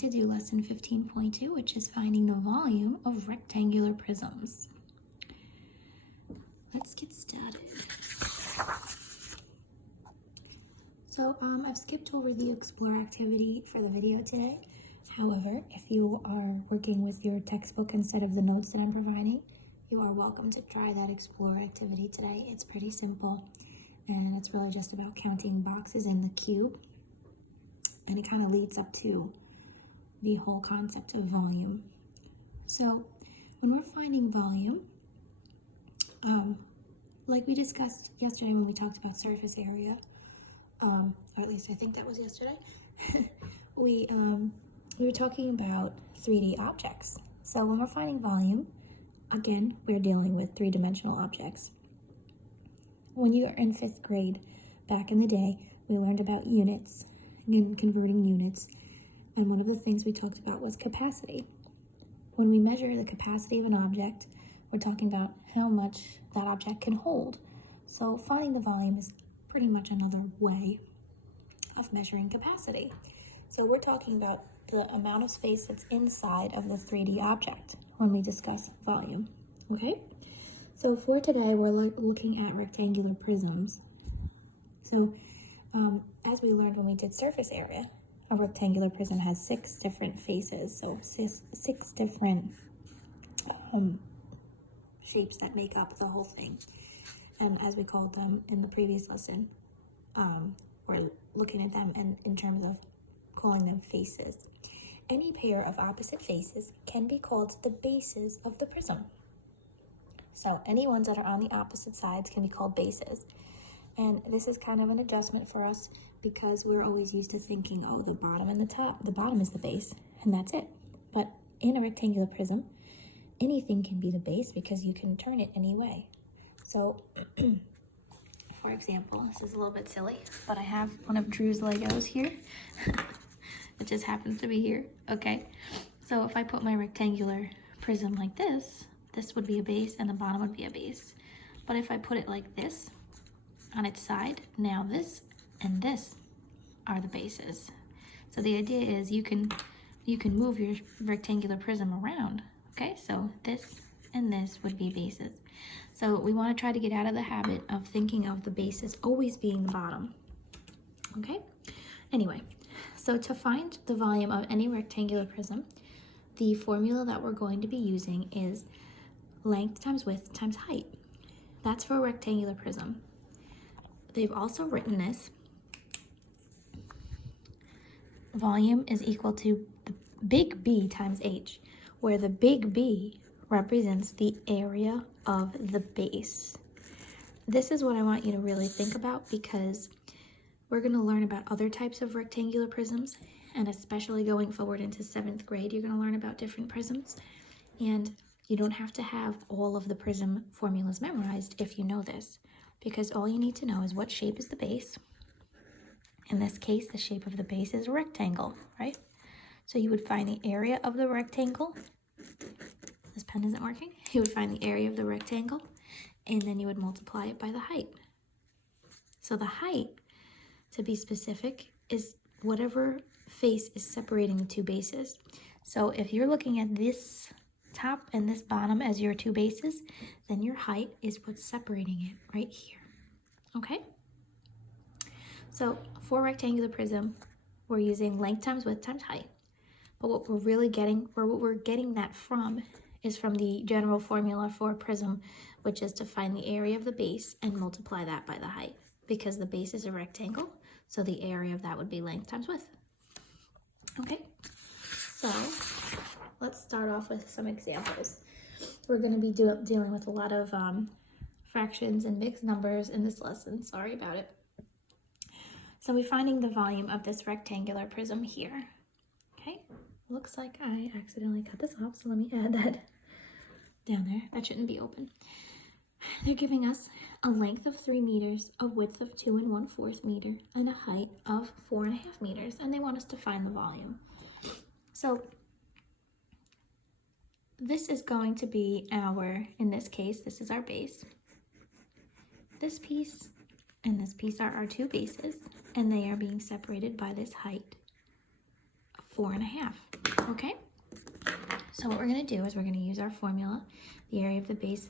to do lesson 15.2, which is finding the volume of rectangular prisms. Let's get started. So I've skipped over the explore activity for the video today. However, if you are working with your textbook instead of the notes that I'm providing, you are welcome to try that explore activity today. It's pretty simple, and it's really just about counting boxes in the cube, and it kind of leads up to the whole concept of volume. So when we're finding volume, like we discussed yesterday when we talked about surface area, or at least I think that was yesterday, we were talking about 3D objects. So when we're finding volume, again, we're dealing with three-dimensional objects. When you are in 5th grade, back in the day, we learned about units and converting units. And one of the things we talked about was capacity. When we measure the capacity of an object, we're talking about how much that object can hold. So finding the volume is pretty much another way of measuring capacity. So we're talking about the amount of space that's inside of the 3D object when we discuss volume, okay? So for today, we're looking at rectangular prisms. So as we learned when we did surface area, a rectangular prism has 6 different faces, so 6 different shapes that make up the whole thing. And as we called them in the previous lesson, we're looking at them in terms of calling them faces. Any pair of opposite faces can be called the bases of the prism. So any ones that are on the opposite sides can be called bases. And this is kind of an adjustment for us because we're always used to thinking, oh, the bottom and the top. The bottom is the base, and that's it. But in a rectangular prism, anything can be the base because you can turn it any way. So, for example, this is a little bit silly, but I have one of Drew's Legos here. It just happens to be here, okay? So if I put my rectangular prism like this, this would be a base and the bottom would be a base. But if I put it like this on its side, now this and this are the bases. So the idea is you can move your rectangular prism around, okay? So this and this would be bases. So we want to try to get out of the habit of thinking of the bases always being the bottom, okay? Anyway, so to find the volume of any rectangular prism, the formula that we're going to be using is length times width times height. That's for a rectangular prism. They've also written this. Volume is equal to the big B times H, where the big B represents the area of the base. This is what I want you to really think about because we're going to learn about other types of rectangular prisms, and especially going forward into 7th grade, you're going to learn about different prisms. And you don't have to have all of the prism formulas memorized if you know this, because all you need to know is what shape is the base. In this case, the shape of the base is a rectangle, right? So you would find the area of the rectangle. This pen isn't working. You would find the area of the rectangle, and then you would multiply it by the height. So the height, to be specific, is whatever face is separating the two bases. So if you're looking at this top and this bottom as your two bases, then your height is what's separating it right here, okay? So for rectangular prism, we're using length times width times height. But what we're really getting, or what we're getting that from, is from the general formula for a prism, which is to find the area of the base and multiply that by the height. Because the base is a rectangle, so the area of that would be length times width. Okay, so let's start off with some examples. We're going to be dealing with a lot of fractions and mixed numbers in this lesson. Sorry about it. So we're finding the volume of this rectangular prism here. Okay, looks like I accidentally cut this off, so let me add that down there. That shouldn't be open. They're giving us a length of 3 meters, a width of 2 1/4 meter, and a height of 4.5 meters, and they want us to find the volume. So this is going to be our, in this case, this is our base. This piece and this piece are our two bases, and they are being separated by this height, 4.5, okay? So what we're gonna do is we're gonna use our formula, the area of the base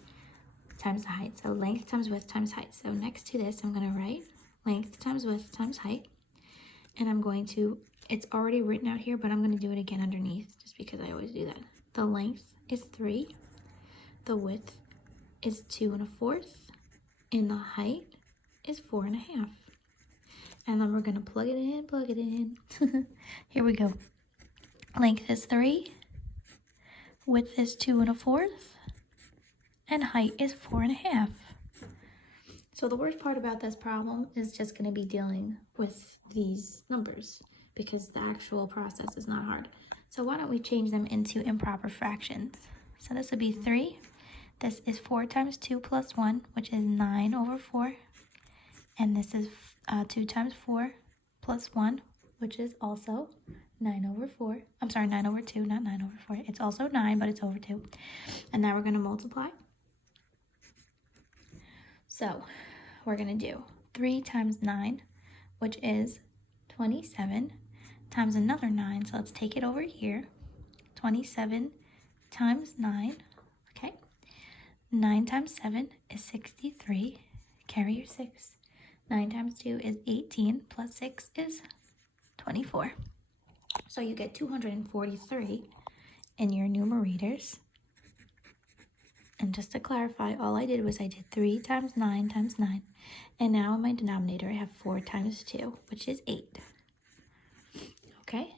times the height. So length times width times height. So next to this, I'm gonna write length times width times height. And I'm going to, it's already written out here, but I'm gonna do it again underneath just because I always do that. The length is 3, the width is 2 1/4, and the height is 4.5. And then we're gonna plug it in. Here we go. Length is 3, width is 2 1/4, and height is 4.5. So the worst part about this problem is just gonna be dealing with these numbers because the actual process is not hard. So why don't we change them into improper fractions? So this would be 3. This is 4 times 2 plus 1, which is 9/4. And this is 2 times 4 plus 1, which is also 9/4. I'm sorry, 9/2, not 9/4. It's also 9, but it's over 2. And now we're going to multiply. So we're going to do 3 times 9, which is 27, times another 9. So let's take it over here. 27 times 9, okay? 9 times 7 is 63. Carry your 6. 9 times 2 is 18, plus 6 is 24. So you get 243 in your numerators. And just to clarify, all I did was I did 3 times 9 times 9. And now in my denominator, I have 4 times 2, which is 8. Okay?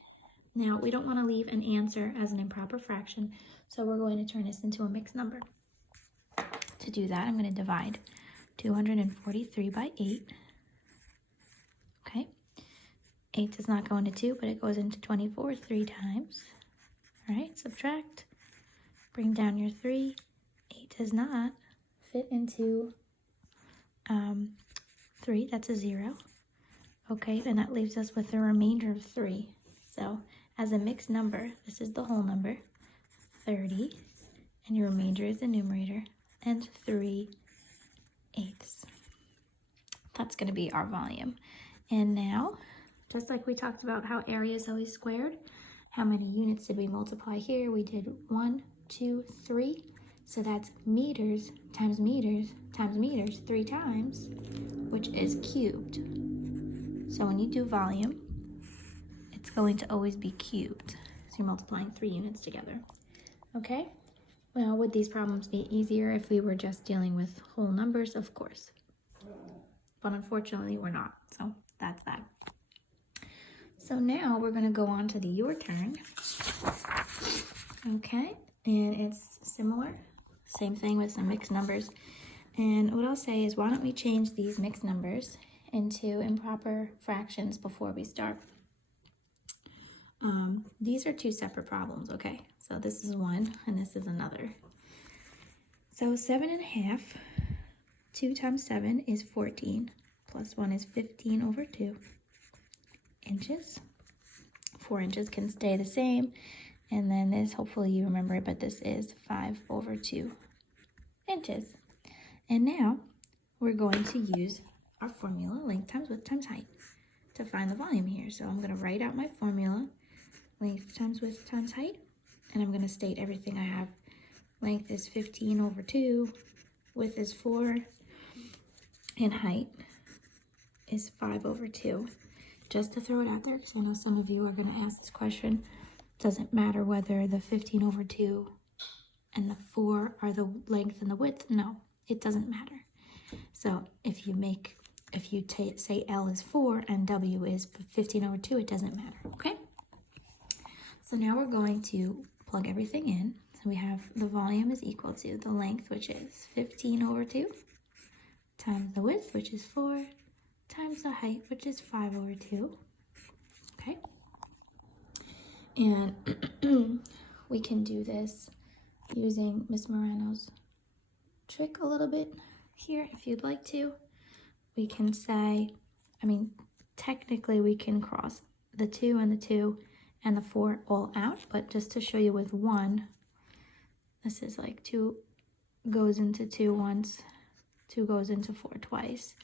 Now, we don't want to leave an answer as an improper fraction, so we're going to turn this into a mixed number. To do that, I'm going to divide 243 by 8. Okay? 8 does not go into 2, but it goes into 24 3 times. All right, subtract. Bring down your 3. 8 does not fit into 3. That's a 0. Okay, then that leaves us with a remainder of 3. So as a mixed number, this is the whole number, 30, and your remainder is the numerator, and 3/8. That's going to be our volume. And now, just like we talked about how area is always squared, how many units did we multiply here? We did 1, 2, 3. So that's meters times meters times meters 3 times, which is cubed. So when you do volume, it's going to always be cubed. So you're multiplying 3 units together. Okay? Well, would these problems be easier if we were just dealing with whole numbers? Of course. But unfortunately, we're not. So that's that. So now we're going to go on to the your turn. Okay? And it's similar. Same thing with some mixed numbers. And what I'll say is, why don't we change these mixed numbers into improper fractions before we start? These are 2 separate problems, okay? So this is one and this is another. So 7.5, 2 times 7 is 14, plus 1 is 15/2 inches. 4 inches can stay the same. And then this, hopefully you remember it, but this is 5/2 inches. And now we're going to use our formula, length times width times height, to find the volume here. So I'm going to write out my formula, length times width times height, and I'm going to state everything I have. Length is 15/2, width is 4, and height is 5/2. Just to throw it out there, because I know some of you are going to ask this question. Doesn't matter whether the 15/2 and the 4 are the length and the width. No, it doesn't matter. So if you say L is 4 and W is 15/2, it doesn't matter, okay? So now we're going to plug everything in. So we have the volume is equal to the length, which is 15/2, times the width, which is 4, times the height, which is 5/2, okay? And we can do this using Miss Morano's trick a little bit here if you'd like to. We can say, technically we can cross the 2 and the 2 and the 4 all out, but just to show you with 1, this is like 2 goes into 2 once, 2 goes into 4 twice,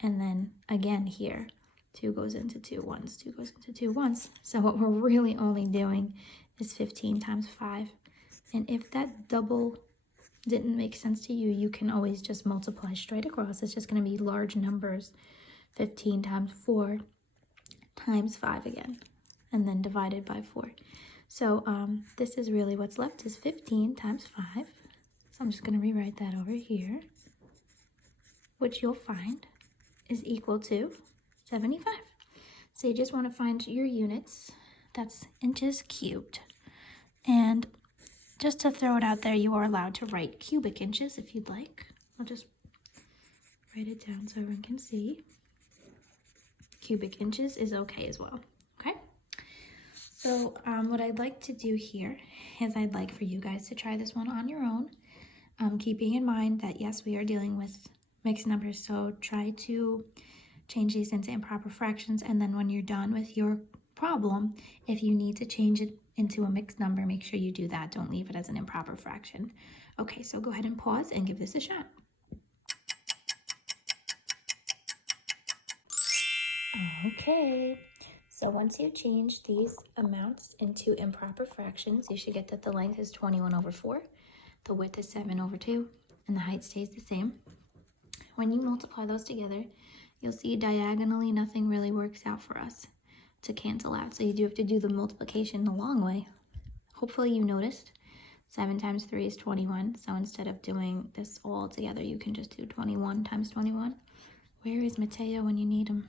and then again here, 2 goes into 2 once, 2 goes into 2 once. So what we're really only doing is 15 times 5. And if that double didn't make sense to you, you can always just multiply straight across. It's just going to be large numbers. 15 times 4 times 5 again, and then divided by 4. So this is really what's left is 15 times 5. So I'm just going to rewrite that over here, which you'll find is equal to 75. So you just want to find your units. That's inches cubed. And just to throw it out there, you are allowed to write cubic inches if you'd like. I'll just write it down so everyone can see. Cubic inches is okay as well, okay? So what I'd like to do here is I'd like for you guys to try this one on your own, keeping in mind that, yes, we are dealing with mixed numbers, so try to change these into improper fractions, and then when you're done with your problem, if you need to change it into a mixed number, make sure you do that. Don't leave it as an improper fraction. Okay, so go ahead and pause and give this a shot. Okay, so once you change these amounts into improper fractions, you should get that the length is 21 over 4, the width is 7 over 2, and the height stays the same. When you multiply those together, you'll see diagonally nothing really works out for us to cancel out. So you do have to do the multiplication the long way. Hopefully you noticed 7 times 3 is 21. So instead of doing this all together, you can just do 21 times 21. Where is Mateo when you need him?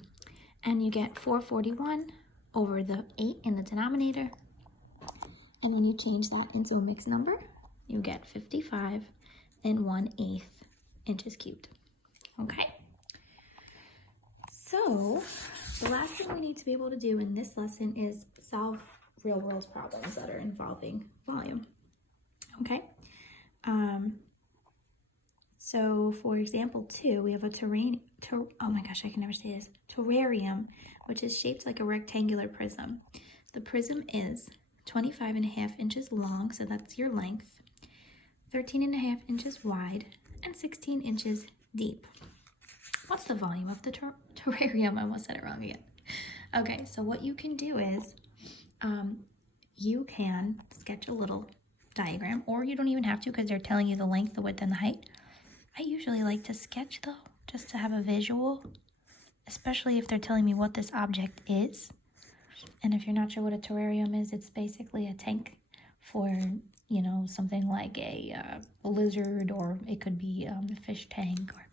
And you get 441 over the 8 in the denominator. And when you change that into a mixed number, you get 55 and 1/8 inches cubed. Okay. So the last thing we need to be able to do in this lesson is solve real world problems that are involving volume. Okay. So for example 2, we have a terrarium, which is shaped like a rectangular prism. The prism is 25.5 inches long, so that's your length, 13.5 inches wide, and 16 inches deep. What's the volume of the terrarium? I almost said it wrong again. Okay, so what you can do is you can sketch a little diagram, or you don't even have to because they're telling you the length, the width, and the height. I usually like to sketch though, just to have a visual, especially if they're telling me what this object is. And if you're not sure what a terrarium is, it's basically a tank for, you know, something like a lizard, or it could be a fish tank, or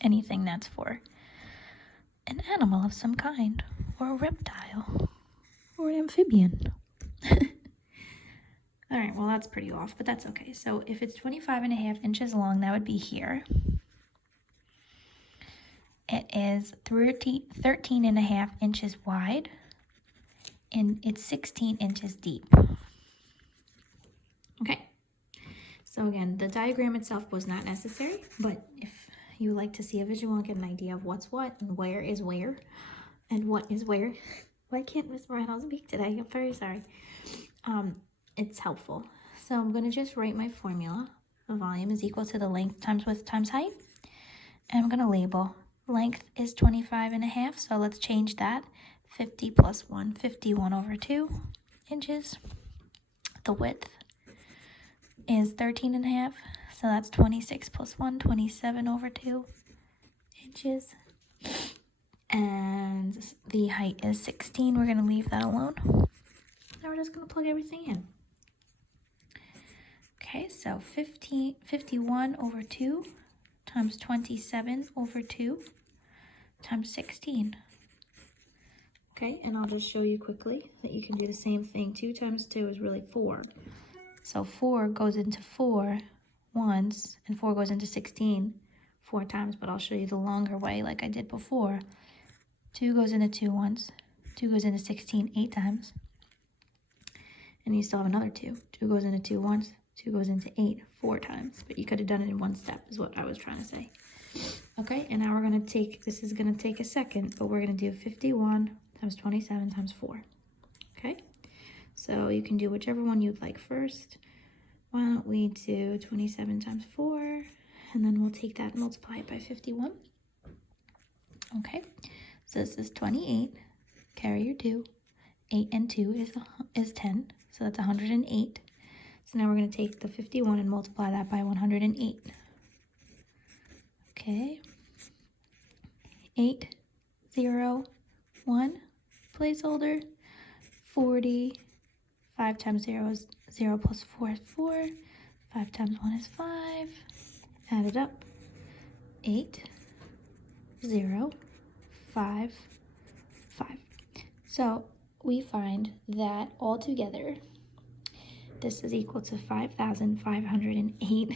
anything that's for an animal of some kind, or a reptile, or an amphibian. All right, well, that's pretty off, but that's okay. So if it's 25.5 inches long, that would be here. It is 13.5 inches wide, and it's 16 inches deep. Okay, so again, the diagram itself was not necessary, but if you like to see a visual and get an idea of what's what and where is where and what is where, why can't Miss Moreno speak today? I'm very sorry. It's helpful. So I'm going to just write my formula. The volume is equal to the length times width times height. And I'm going to label. Length is 25.5, so let's change that. 50 plus 1, 51 over 2 inches. The width is 13.5, so that's 26 plus 1, 27 over 2 inches. And the height is 16. We're going to leave that alone. Now we're just going to plug everything in. Okay, so 51 over 2 times 27 over 2 times 16. Okay, and I'll just show you quickly that you can do the same thing. 2 times 2 is really 4. So 4 goes into 4 once, and 4 goes into 16 4 times, but I'll show you the longer way like I did before. 2 goes into 2 once, 2 goes into 16 8 times, and you still have another 2. 2 goes into 2 once, 2 goes into 8 4 times, but you could have done it in one step is what I was trying to say. Okay, and now we're going to take, this is going to take a second, but we're going to do 51 times 27 times 4. Okay, so you can do whichever one you'd like first. Why don't we do 27 times 4, and then we'll take that and multiply it by 51. Okay, So this is 28, carry your 2. 8 and 2 is 10, so that's 108. So now we're going to take the 51 and multiply that by 108. Okay. 8, 0, 1, placeholder. 40, 5 times 0 is 0 plus 4 is 4. 5 times 1 is 5. Add it up. 8, 0, 5, 5. So we find that altogether, this is equal to 5,508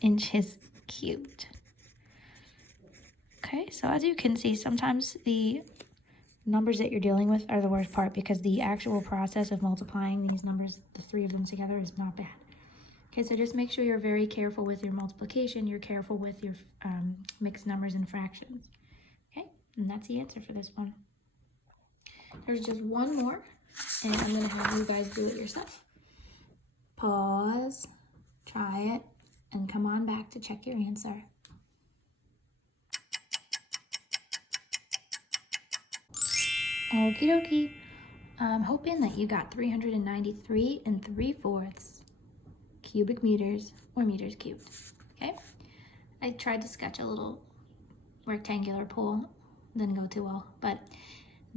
inches cubed. Okay, so as you can see, sometimes the numbers that you're dealing with are the worst part because the actual process of multiplying these numbers, the 3 of them together, is not bad. Okay, so just make sure you're very careful with your multiplication. You're careful with your mixed numbers and fractions. Okay, and that's the answer for this one. There's just one more, and I'm going to have you guys do it yourself. Pause, try it, and come on back to check your answer. Okie dokie. I'm hoping that you got 393 3/4 cubic meters or meters cubed. Okay? I tried to sketch a little rectangular pool. Didn't go too well, but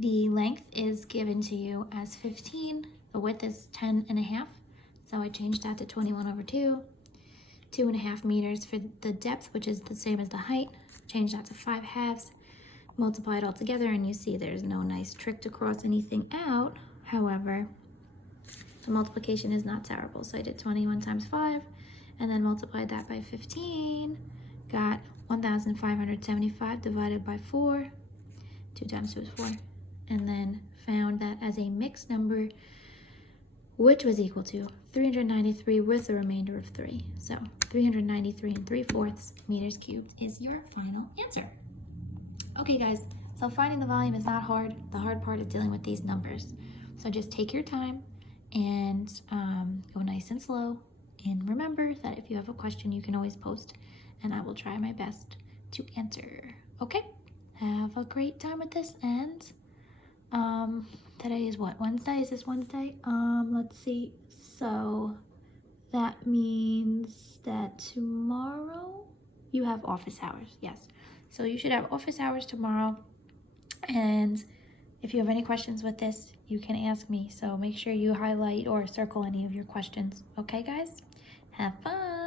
the length is given to you as 15. The width is 10.5. So I changed that to 21/2. 2.5 meters for the depth, which is the same as the height. Change that to 5/2. Multiply it all together, and you see there's no nice trick to cross anything out. However, the multiplication is not terrible. So I did 21 times 5, and then multiplied that by 15. Got 1,575 divided by 4. 2 times 2 is 4. And then found that as a mixed number, which was equal to 393 with a remainder of 3. So 393 3/4 meters cubed is your final answer. Okay guys, so finding the volume is not hard. The hard part is dealing with these numbers. So just take your time and go nice and slow. And remember that if you have a question, you can always post and I will try my best to answer. Okay, have a great time with this. And today is what, Wednesday? Is this Wednesday? Let's see. So that means that tomorrow you have office hours. Yes. So you should have office hours tomorrow, and if you have any questions with this, you can ask me. So make sure you highlight or circle any of your questions. Okay, guys? Have fun!